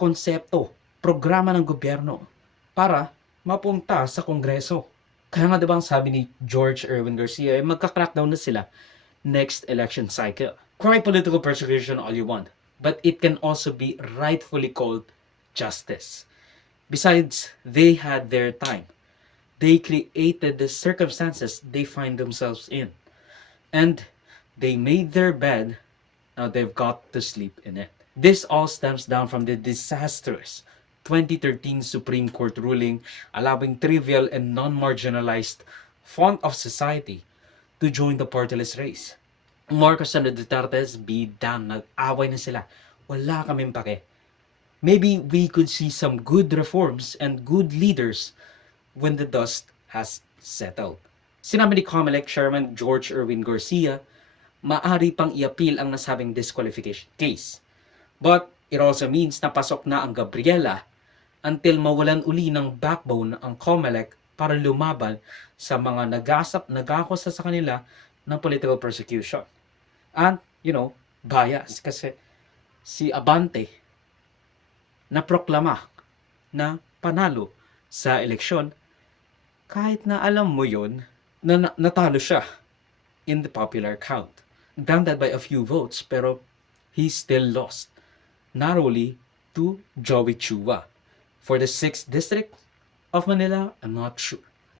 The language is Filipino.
konsepto, programa ng gobyerno para mapunta sa Kongreso. Kaya nga diba ang sabi ni George Erwin Garcia, magka-crackdown na sila next election cycle. Cry political persecution all you want, but it can also be rightfully called justice. Besides, they had their time. They created the circumstances they find themselves in. And they made their bed, now they've got to sleep in it. This all stems down from the disastrous 2013 Supreme Court ruling allowing trivial and non-marginalized font of society to join the partyless race. Marcos and the Dutertes, be damn, nag-away na sila. Wala kaming pake. Maybe we could see some good reforms and good leaders when the dust has settled. Sinabi ni COMELEC Chairman George Erwin Garcia, maari pang i-appeal ang nasabing disqualification case. But it also means na pasok na ang Gabriela until mawalan uli ng backbone ang COMELEC para lumaban sa mga nag-akusa sa kanila ng political persecution. And, bias kasi si Abante na proklama na panalo sa eleksyon kahit na alam mo yun na natalo siya in the popular count. Granted by a few votes, pero he still lost narrowly to Joey Chua. For the 6th district of Manila, I'm not sure.